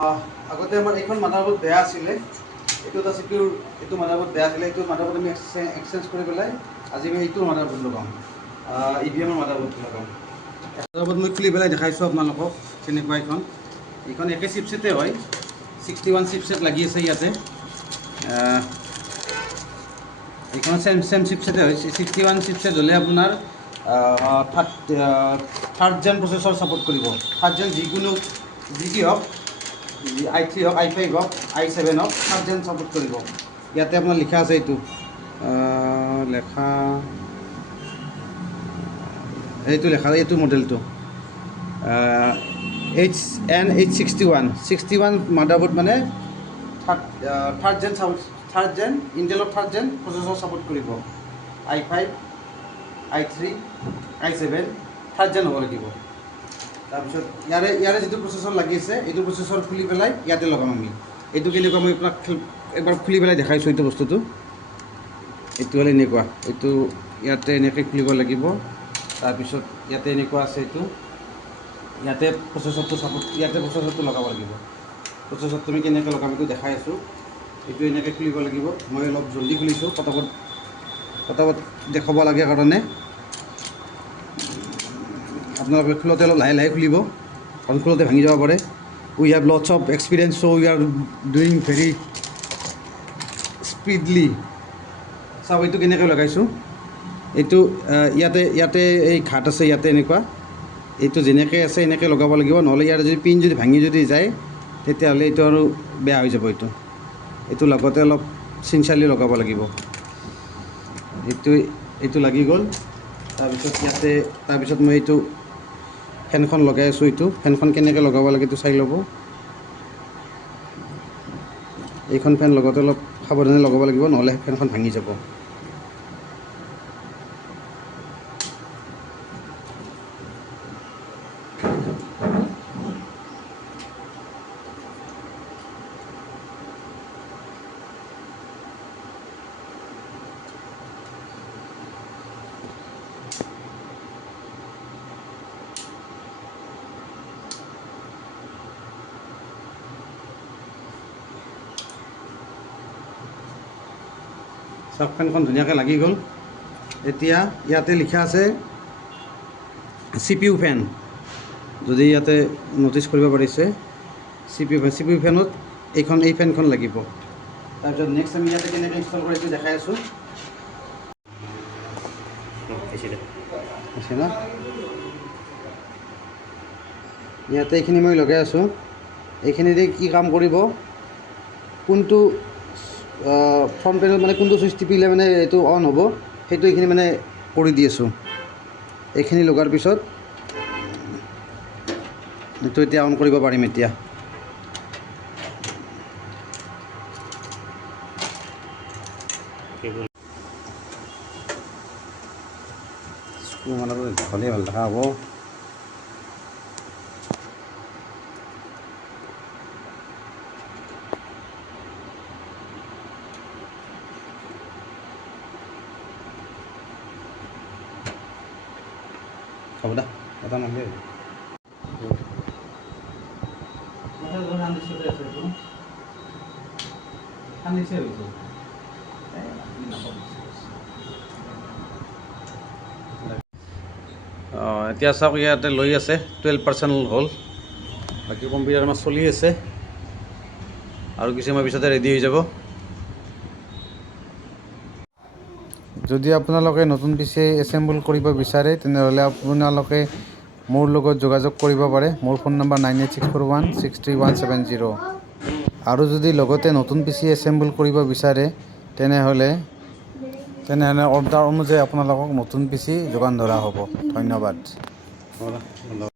আগতে আমাৰ এইখন মাদাৰবোৰ্ড বেয়া আছিলে, এইটো এটা চিপিউৰ এইটো মাদাৰবোৰ্ড বেয়া আছিলে, এইটো মাদাৰবোৰ্ড আমি এক্সচেঞ্জ কৰি পেলাই আজি আমি এইটো মাদাৰবোৰ্ড লগাম, EVM মাদাৰবোৰ্ডটো লগাম। মাদাৰবোৰ্ড মই খুলি পেলাই দেখাইছোঁ আপোনালোকক, কেনেকুৱা এইখন একে চিপছেটে হয়, 61 চিপছেট লাগি আছে ইয়াতে। এইখন চেম চিপছেটে হয়, 61 চিপছেট হ'লে আপোনাৰ থাৰ্ড জেন প্ৰচেছৰ ছাপোৰ্ট কৰিব। থাৰ্ড জেন যিকোনো যি কি হওক, i3 হওক, i5 হওক, i7 হওক, থাৰ্ড জেন ছাপোৰ্ট কৰিব। ইয়াতে আপোনাৰ লিখা আছে এইটো এইটো মডেলটো HN861 মাদাৰবোৰ্ড মানে থাৰ্ড জেন ইণ্টেলৰ থাৰ্ড জেন প্ৰচেছৰ ছাপোৰ্ট কৰিব। i5, i3, i7 থাৰ্ড জেন হ'ব লাগিব। তাৰপিছত ইয়াৰে যিটো প্ৰচেছৰ লাগি আছে, এইটো প্ৰচেছৰ খুলি পেলাই ইয়াতে লগাম আমি। এইটো কেনেকুৱা মই আপোনাক এবাৰ খুলি পেলাই দেখাইছোঁ। এইটো বস্তুটো এইটো হ'ল এনেকুৱা, এইটো ইয়াতে এনেকৈ খুলিব লাগিব। তাৰপিছত ইয়াতে এনেকুৱা আছে, এইটো ইয়াতে প্ৰচেছৰটো লগাব লাগিব। প্ৰচেছৰটো আমি কেনেকৈ লগাম এইটো দেখাই আছোঁ। এইটো এনেকৈ খুলিব লাগিব। মই অলপ জলদি খুলিছোঁ, পটাপট দেখাব লাগে কাৰণে। আপোনালোকে খোলোতে অলপ লাহে লাহে খুলিব, কাৰণ খোলোতে ভাঙি যাব পাৰে। We have lots of experience, so' we are doing very speedily. চাওক এইটো কেনেকৈ লগাইছোঁ। এইটো ইয়াতে এই ঘাট আছে, ইয়াতে এনেকুৱা। এইটো যেনেকৈ আছে এনেকৈ লগাব লাগিব, নহ'লে ইয়াৰ যদি পিন ভাঙি যায়, তেতিয়াহ'লে এইটো আৰু বেয়া হৈ যাব। এইটো লগতে অলপ চিনচালি লগাব লাগিব। এইটো লাগি গ'ল। তাৰপিছত মই এইটো ফেনখন লগাই আছোঁ। এইটো ফেনখন কেনেকৈ লগাব লাগে এইটো চাই ল'ব। এইখন ফেন লগতে অলপ সাৱধানে লগাব লাগিব, নহ'লে ফেনখন ভাঙি যাব। চাওক ফেনখন ধুনীয়াকৈ লাগি গ'ল। এতিয়া ইয়াতে লিখা আছে CPU ফেন, যদি ইয়াতে ন'টিচ কৰিব পাৰিছে, CPU ফেনত এই ফেনখন লাগিব। তাৰপিছত নেক্সট আমি ইয়াতে কেনেকৈ ইনষ্টল কৰিছোঁ দেখাই আছোঁ। আছে না, ইয়াতে এইখিনি মই লগাই আছোঁ। এইখিনিৰে কি কাম কৰিব, কোনটো ফ্ৰণ্ট পেনেল মানে কোনটো চুইচ টিপিলে মানে এইটো অন হ'ব, সেইটো এইখিনি মানে কৰি দি আছোঁ। এইখিনি লগাৰ পিছত এইটো এতিয়া অন কৰিব পাৰিম। এতিয়া হ'লেই ভাল দেখা হ'ব। হ'ব দা, এটা নহ'লে এতিয়া চাওক, ইয়াতে লৈ আছে 12% হ'ল। বাকী কম্পিউটাৰ আমাৰ চলি আছে, আৰু কিছু সময় পিছতে ৰেডি হৈ যাব। যদি আপোনালোকে নতুন PC এছেম্বল কৰিব বিচাৰে, তেনেহ'লে আপোনালোকে মোৰ লগত যোগাযোগ কৰিব পাৰে। মোৰ ফোন নম্বৰ 9864163170। আৰু যদি লগতে নতুন PC এছেম্বল কৰিব বিচাৰে, তেনেহ'লে অৰ্ডাৰ অনুযায়ী আপোনালোকক নতুন PC যোগান ধৰা হ'ব। ধন্যবাদ।